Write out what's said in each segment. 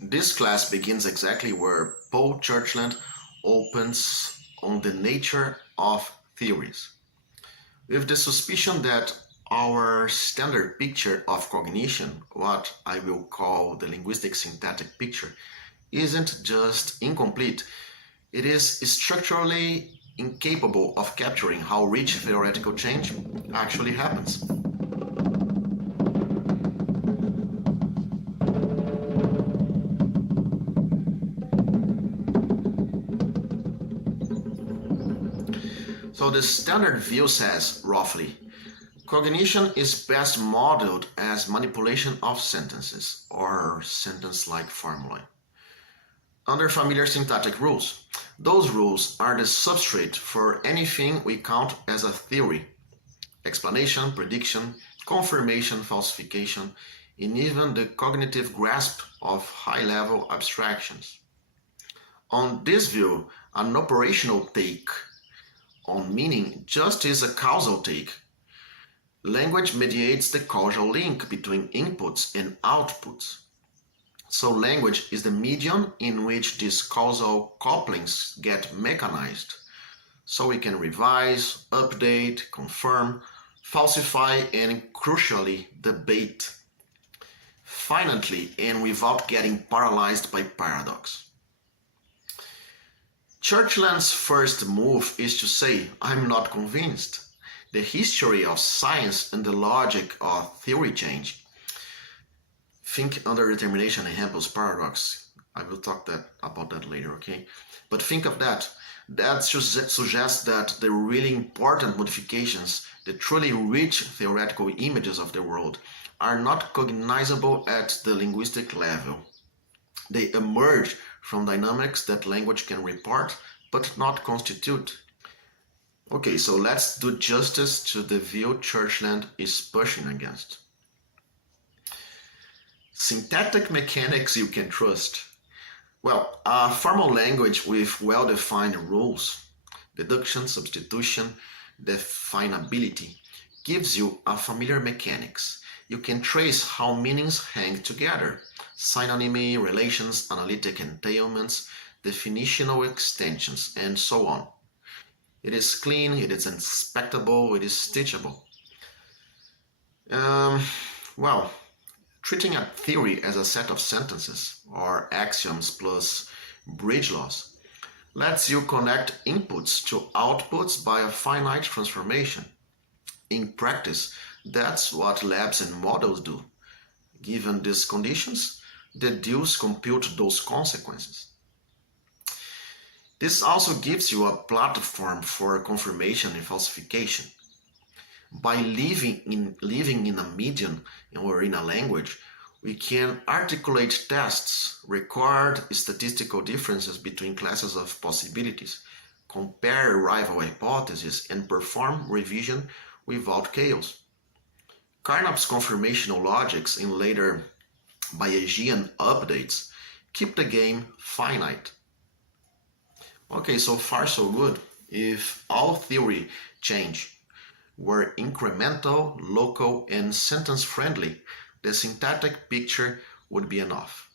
This class begins exactly where Paul Churchland opens on the nature of theories, with the suspicion that our standard picture of cognition, what I will call the linguistic syntactic picture, isn't just incomplete, it is structurally incapable of capturing how rich theoretical change actually happens. So the standard view says, roughly, cognition is best modeled as manipulation of sentences or sentence-like formulae under familiar syntactic rules. Those rules are the substrate for anything we count as a theory: explanation, prediction, confirmation, falsification, and even the cognitive grasp of high-level abstractions. On this view, an operational take on meaning just is a causal take. Language mediates the causal link between inputs and outputs. So language is the medium in which these causal couplings get mechanized. So we can revise, update, confirm, falsify, and crucially, debate. Finally, and without getting paralyzed by paradox. Churchland's first move is to say, I'm not convinced. The history of science and the logic of theory change. Think under determination and Hampel's paradox. I will talk about that later, okay? But think of that. That suggests that the really important modifications, the truly rich theoretical images of the world, are not cognizable at the linguistic level. They emerge from dynamics that language can report, but not constitute. Okay, so let's do justice to the view Churchland is pushing against. Syntactic mechanics you can trust. Well, a formal language with well-defined rules, deduction, substitution, definability, gives you a familiar mechanics. You can trace how meanings hang together: synonymy, relations, analytic entailments, definitional extensions, and so on. It is clean, it is inspectable, it is teachable. Well, treating a theory as a set of sentences or axioms plus bridge laws lets you connect inputs to outputs by a finite transformation. In practice, that's what labs and models do. Given these conditions, deduce, compute those consequences. This also gives you a platform for confirmation and falsification. By living in a medium or in a language, we can articulate tests, record statistical differences between classes of possibilities, compare rival hypotheses, and perform revision without chaos. Carnap's confirmational logics in later Bayesian updates keep the game finite. Okay, so far so good. If all theory change were incremental, local, and sentence-friendly, the syntactic picture would be enough.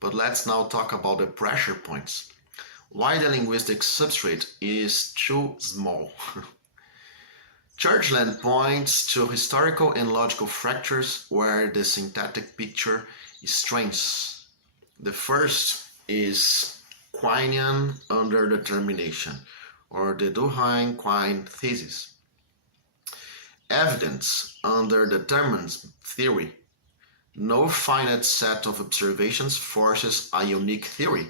But let's now talk about the pressure points. Why the linguistic substrate is too small. Churchland points to historical and logical fractures where the syntactic picture strains. The first is Quinean underdetermination, or the Duhigg-Quine thesis. Evidence underdetermines theory. No finite set of observations forces a unique theory.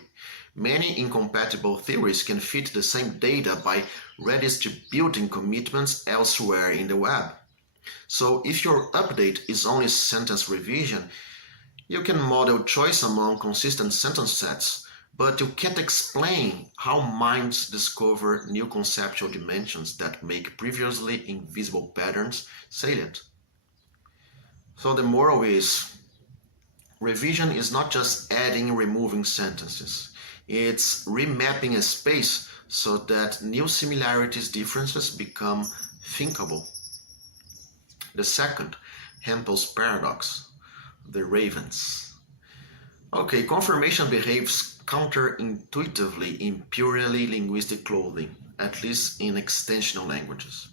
Many incompatible theories can fit the same data by redistributing commitments elsewhere in the web. So if your update is only sentence revision, you can model choice among consistent sentence sets, but you can't explain how minds discover new conceptual dimensions that make previously invisible patterns salient. So the moral is, revision is not just adding and removing sentences. It's remapping a space so that new similarities differences become thinkable. The second, Hempel's paradox, the ravens. Okay, confirmation behaves counterintuitively in purely linguistic clothing, at least in extensional languages.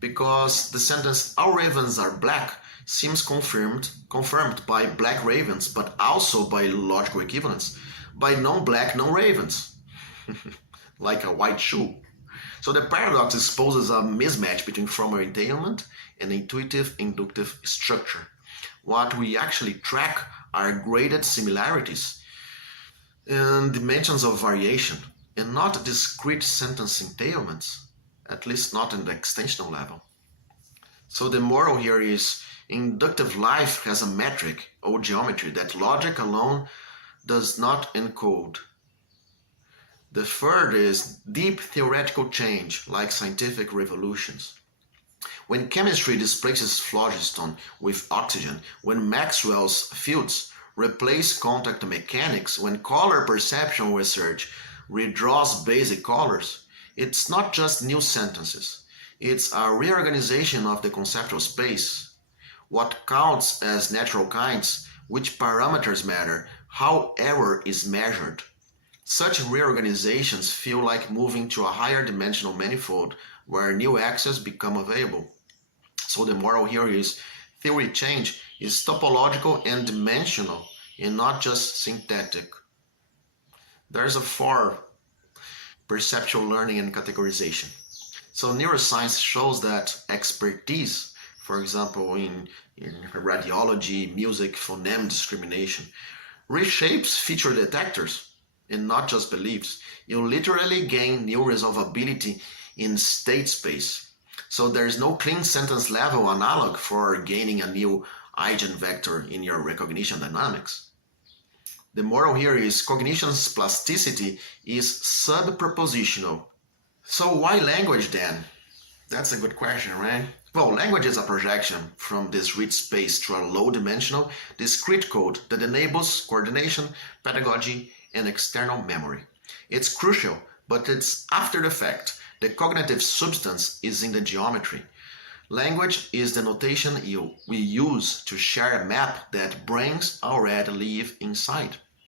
Because the sentence "our ravens are black" seems confirmed by black ravens, but also by logical equivalence, by non-black non-ravens, like a white shoe. So the paradox exposes a mismatch between formal entailment and intuitive inductive structure. What we actually track are graded similarities and dimensions of variation, and not discrete sentence entailments, at least not in the extensional level. So the moral here is inductive life has a metric or geometry that logic alone does not encode. The third is deep theoretical change, like scientific revolutions. When chemistry displaces phlogiston with oxygen, when Maxwell's fields replace contact mechanics, when color perception research redraws basic colors, it's not just new sentences. It's a reorganization of the conceptual space. What counts as natural kinds, which parameters matter, how error is measured. Such reorganizations feel like moving to a higher dimensional manifold where new access become available. So the moral here is theory change is topological and dimensional and not just synthetic. There's a fourth, perceptual learning and categorization. So neuroscience shows that expertise, for example in radiology, music, phoneme discrimination, reshapes feature detectors and not just beliefs. You literally gain new resolvability in state space. So there's no clean sentence level analog for gaining a new eigenvector in your recognition dynamics. The moral here is cognition's plasticity is subpropositional. So why language then? That's a good question, right? Well, language is a projection from this rich space to a low-dimensional, discrete code that enables coordination, pedagogy, and external memory. It's crucial, but it's after the fact. The cognitive substance is in the geometry. Language is the notation we use to share a map that brains already live inside.